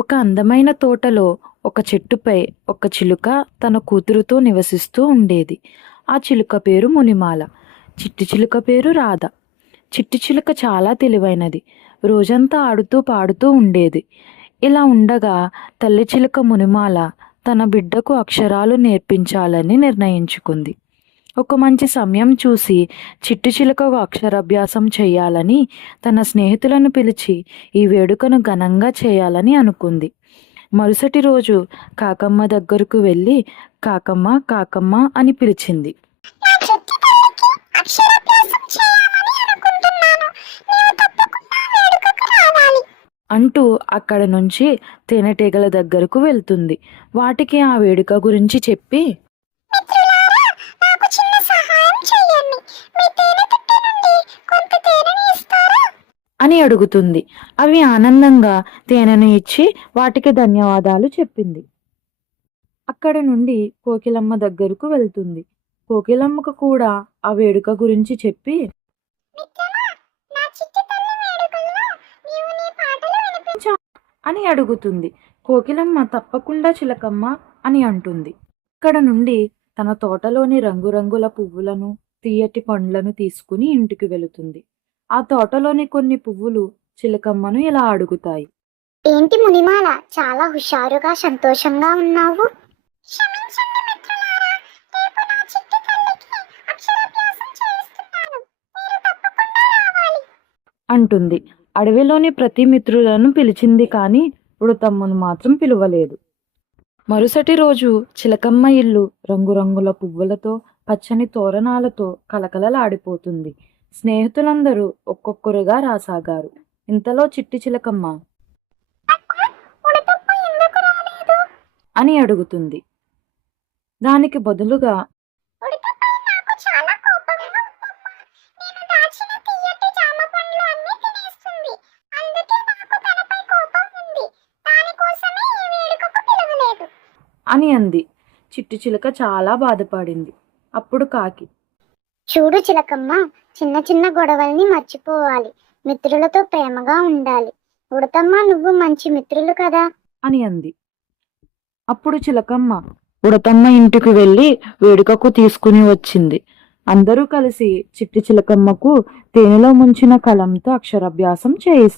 ఒక అందమైన తోటలో ఒక చెట్టుపై ఒక చిలుక తన కూతురుతో నివసిస్తూ ఉండేది. ఆ చిలుక పేరు మునిమాల. చిట్టి చిలుక పేరు రాధ. చిట్టి చిలుక చాలా తెలివైనది. రోజంతా ఆడుతూ పాడుతూ ఉండేది. ఇలా ఉండగా తల్లి చిలుక మునిమాల తన బిడ్డకు అక్షరాలు నేర్పించాలని నిర్ణయించుకుంది. ఒక మంచి సమయం చూసి చిట్టి చిలుకకు అక్షరాభ్యాసం చేయాలని తన స్నేహితులను పిలిచి ఈ వేడుకను ఘనంగా చేయాలని అనుకుంది. మరుసటి రోజు కాకమ్మ దగ్గరకు వెళ్ళి కాకమ్మ కాకమ్మ అని పిలిచింది. నా చిట్టి తల్లికి అక్షరాభ్యాసం చేయాలని అనుకుంటున్నాను. నీవు తప్పకుండా వేడుకకు రావాలి అంటూ అక్కడ నుంచి తేనెటీగల దగ్గరకు వెళ్తుంది. వాటికి ఆ వేడుక గురించి చెప్పి, మిత్రులారా, నాకు చిన్న సహాయం చేయండి. మీ తేనె తిట్ట నుండి కొంత తేనెని ఇస్తారా అని అడుగుతుంది. అవి ఆనందంగా తేనెను ఇచ్చి వాటికి ధన్యవాదాలు చెప్పింది. అక్కడ నుండి కోకిలమ్మ దగ్గరకు వెళ్తుంది. కోకిలమ్మకు కూడా ఆ వేడుక గురించి చెప్పి మిత్రమా, నా చిట్టి తల్లి వేడుకల్లో నీవు నీ పాటలు వినిపించు అని అడుగుతుంది. కోకిలమ్మ తప్పకుండా చిలకమ్మ అని అంటుంది. అక్కడ నుండి తన తోటలోని రంగురంగుల పువ్వులను తీయటి పండ్లను తీసుకుని ఇంటికి వెళుతుంది. ఆ తోటలోని కొన్ని పువ్వులు చిలకమ్మను ఇలా అడుగుతాయి. ఏంటి మునిమాల, చాలా హుషారుగా సంతోషంగా ఉన్నావు? క్షమించండి మిత్రులారా, రేపు నా చిట్టి తల్లికి అక్షరాభ్యాసం చేయిస్తున్నాను. మీరు తప్పకుండా రావాలి అంటుంది. అడవిలోని ప్రతి మిత్రులను పిలిచింది కానీ ఉడతమ్మను మాత్రం పిలువలేదు. మరుసటి రోజు చిలకమ్మ ఇల్లు రంగురంగుల పువ్వులతో పచ్చని తోరణాలతో కలకలలాడిపోతుంది. స్నేహితులందరూ ఒక్కొక్కరుగా రాసాగారు. ఇంతలో చిట్టి చిలకమ్మ ఉడతప్ప ఎందుకు రాలేదు? అని అడుగుతుంది. దానికి బదులుగా ఉడతపై నాకు చాలా కోపంగా ఉందమ్మా. నేను దాచిన తీయటి జామ పండ్లు అన్నీ తినేస్తుంది. అందుకే నాకు తనపై కోపం ఉంది. దానికోసమే ఈ వేడుకకు పిలవలేదు అని అంది. చిట్టి చిలక చాలా బాధపడింది. అప్పుడు కాకి చూడు చిలకమ్మ, చిన్న చిన్న గొడవల్ని మర్చిపోవాలి. మిత్రులతో ప్రేమగా ఉండాలి. ఉడతమ్మ, నువ్వు మంచి మిత్రులు కదా అని అంది. అప్పుడు చిలకమ్మ ఉడతమ్మ ఇంటికి వెళ్ళి వేడుకకు తీసుకుని వచ్చింది. అందరూ కలిసి చిట్టి చిలకమ్మకు తేనెలో ముంచిన కలంతో అక్షరాభ్యాసం చేయిస్తారు.